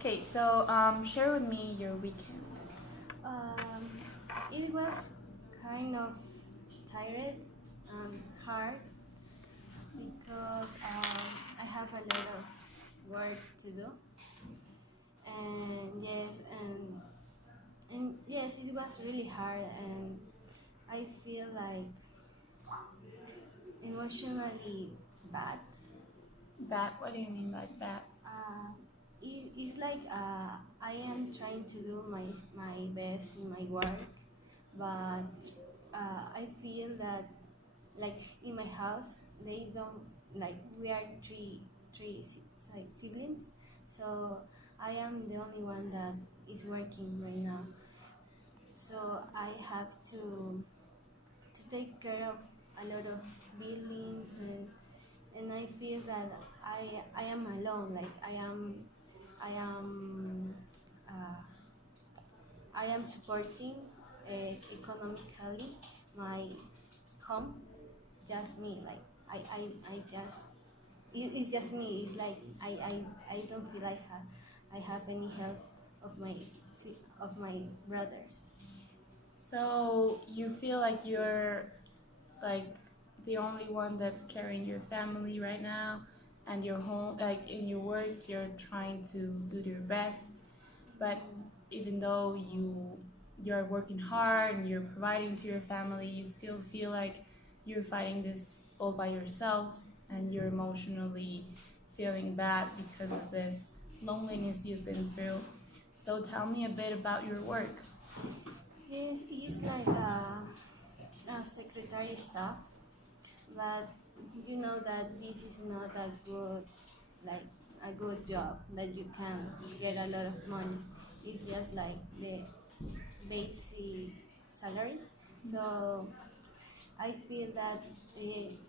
Okay, so share with me your weekend. Um, it was kind of tired and hard because I have a lot of work to do, and yes, it was really hard, and I feel like emotionally bad. Bad? What do you mean by bad? Uh, it's like I am trying to do my best in my work, but I feel that like in my house they don't like we are siblings, so I am the only one that is working right now, so I have to take care of a lot of buildings, and I feel that I am alone, like I am uh, I am supporting economically my home, just me, like I just it's just me. It's like I don't feel like I have any help of my brothers. So you feel like you're like the only one that's carrying your family right now, and your home, like in your work, you're trying to do your best. But even though you're working hard and you're providing to your family, you still feel like you're fighting this all by yourself, and you're emotionally feeling bad because of this loneliness you've been through. So tell me a bit about your work. Yes, it's like a secretary staff, but you know that this is not a good, like a good job that you can get a lot of money. It's just like the basic salary. So I feel that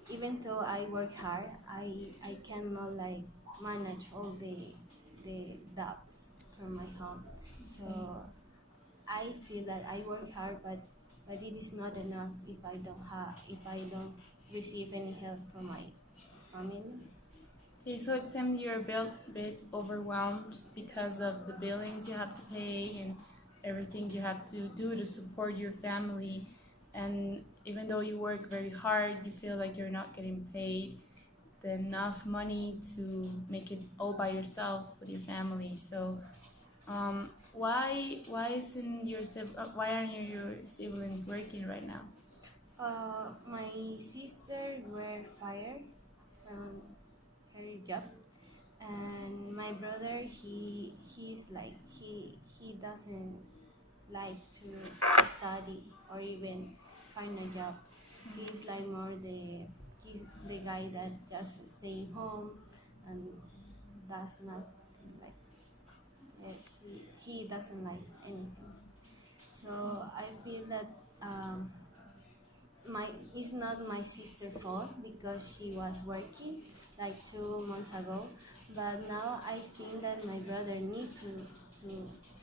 even though I work hard, I cannot like manage all the debts from my home. Okay. So I feel that I work hard, but it is not enough if I don't receive any help from my family. Okay, so it seems you're a bit overwhelmed because of the billings you have to pay and everything you have to do to support your family. And even though you work very hard, you feel like you're not getting paid the enough money to make it all by yourself with your family. So, why aren't your siblings working right now? My sister were fired from her job, and my brother he doesn't like to study or even find a job. He's like more the guy that just stay home and does not like he doesn't like anything. So I feel that my it's not my sister's fault because she was working like 2 months ago, but now I think that my brother need to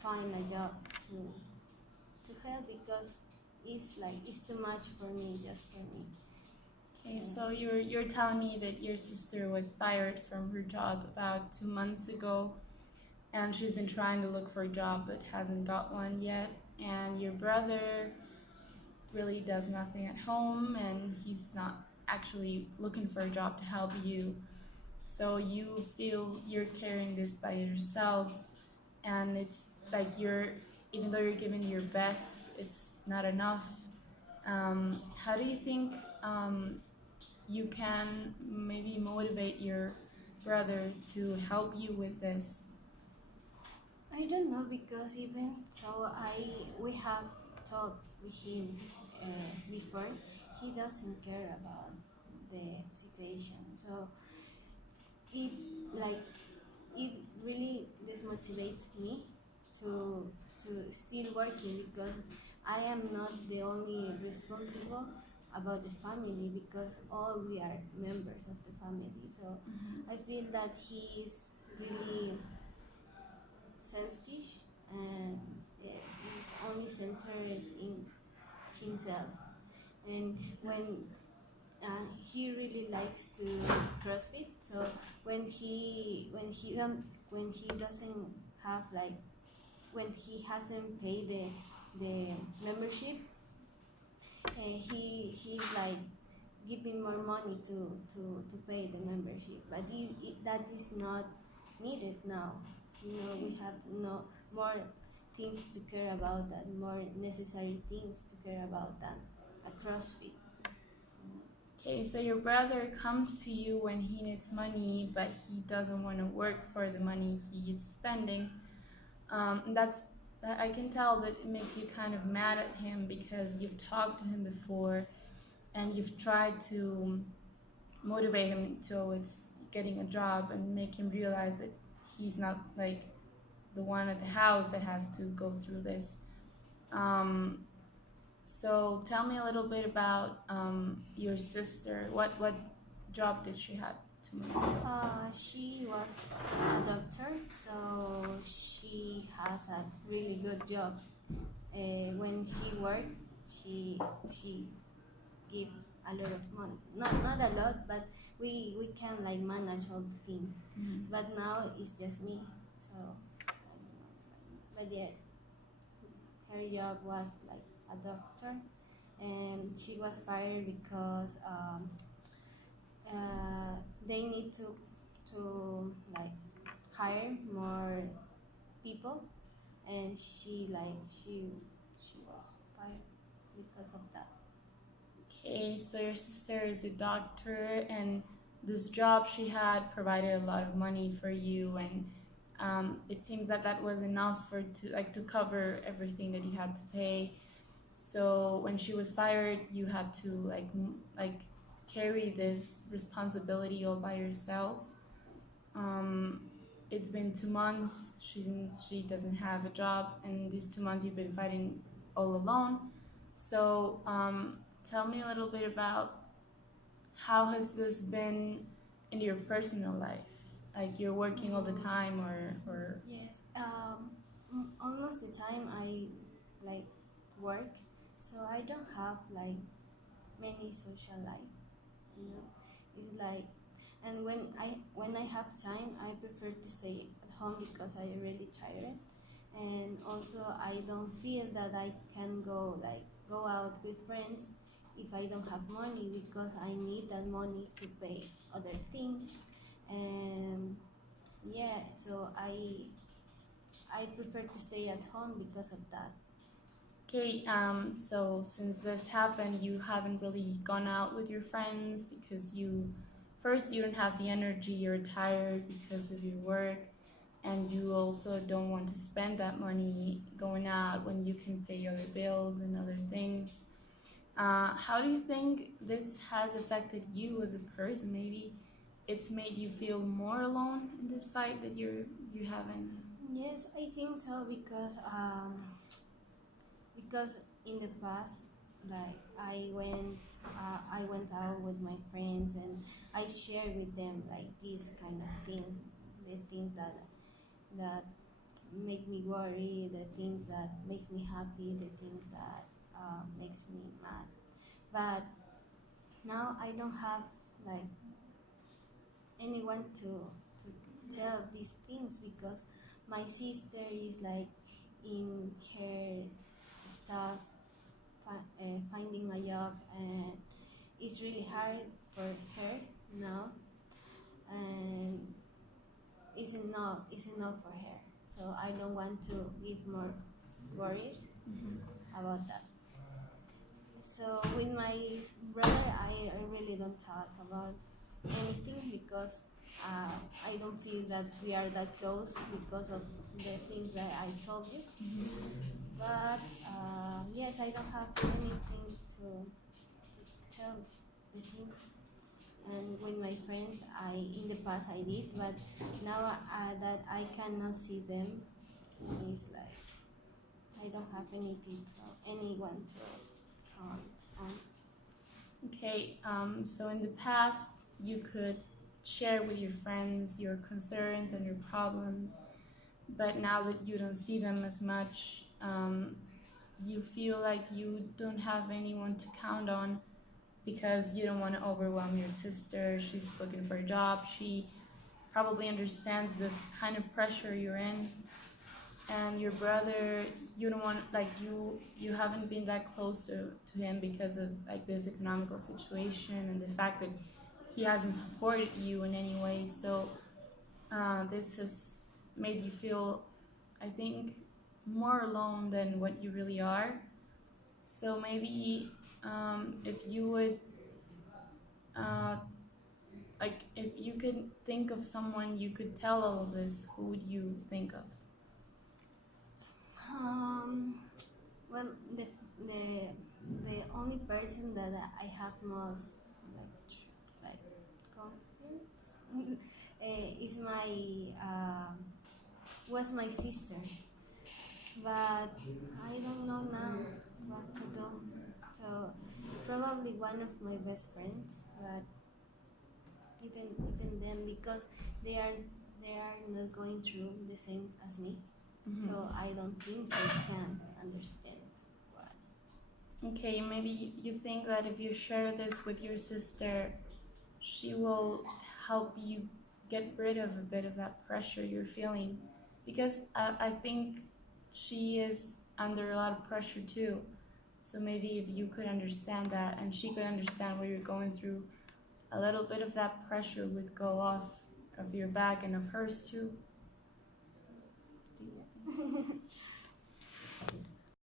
find a job to help because it's too much for me, just for me. Okay, so you're telling me that your sister was fired from her job about 2 months ago, and she's been trying to look for a job but hasn't got one yet. And your brother really does nothing at home, and he's not actually looking for a job to help you. So you feel you're carrying this by yourself, and it's like even though you're giving your best, it's not enough. How do you think you can maybe motivate your brother to help you with this? I don't know because even though I we have talked with him before, he doesn't care about the situation. So it like it really dismotivates me to still working because I am not the only responsible about the family because all we are members of the family. So I feel that he is really selfish, and yes, he's only centered in himself. And he really likes to CrossFit, so when he doesn't have like when he hasn't paid the membership, he's like giving more money to pay the membership, but that is not needed now. We have no more things to care about, that more necessary things to care about than a CrossFit. Okay, so your brother comes to you when he needs money, but he doesn't want to work for the money he's spending. That I can tell that it makes you kind of mad at him because you've talked to him before and you've tried to motivate him towards getting a job and make him realize that he's not like the one at the house that has to go through this. So tell me a little bit about your sister. What job did she have 2 months ago? She was a doctor, so she has a really good job. When she worked, she give a lot of money. Not a lot, but we can like manage all the things. Mm-hmm. But now it's just me. So, but yeah, her job was like a doctor, and she was fired because they need to like hire more people, and she was fired because of that. Okay, so your sister is a doctor, and this job she had provided a lot of money for you, and it seems that that was enough to cover everything that you had to pay. So when she was fired, you had to like carry this responsibility all by yourself. It's been 2 months. She doesn't have a job, and these 2 months you've been fighting all alone. So tell me a little bit about how has this been in your personal life? Like you're working all the time, or Yes. Almost the time I like work, so I don't have like many social life. It's like, and when I have time, I prefer to stay at home because I really tired, and also I don't feel that I can go out with friends if I don't have money, because I need that money to pay other things, and yeah, so I prefer to stay at home because of that. okay. So since this happened, you haven't really gone out with your friends because you don't have the energy. You're tired because of your work, and you also don't want to spend that money going out when you can pay other bills and other things. How do you think this has affected you as a person? Maybe it's made you feel more alone in this fight that you haven't. Yes, I think so, because in the past, like I went out with my friends and I shared with them like these kind of things, the things that make me worry, the things that makes me happy, the things that makes me mad. But now I don't have like anyone to tell these things, because my sister is like in her stuff, finding a job, and it's really hard for her now, and it's enough for her. So I don't want to give more worries about that. So with my brother, I really don't talk about anything, because I don't feel that we are that close because of the things that I told you. But yes, I don't have anything to tell the things. And with my friends, in the past I did, but now that I cannot see them, it's like I don't have anyone to on. Okay, so in the past, you could share with your friends your concerns and your problems, but now that you don't see them as much, you feel like you don't have anyone to count on because you don't want to overwhelm your sister. She's looking for a job. She probably understands the kind of pressure you're in. and your brother, you don't want, like, you haven't been that close to him because of like this economical situation and the fact that he hasn't supported you in any way. So this has made you feel, I think, more alone than what you really are. So maybe if you would, uh, like, if you could think of someone you could tell all of this, who would you think of? Well, the only person that I have most like confidence is my was my sister, but I don't know now what to do. So probably one of my best friends, but even them, because they are not going through the same as me. So I don't think they can understand why. Okay, maybe you think that if you share this with your sister, she will help you get rid of a bit of that pressure you're feeling. Because I think she is under a lot of pressure too. So maybe if you could understand that and she could understand what you're going through, a little bit of that pressure would go off of your back and of hers too.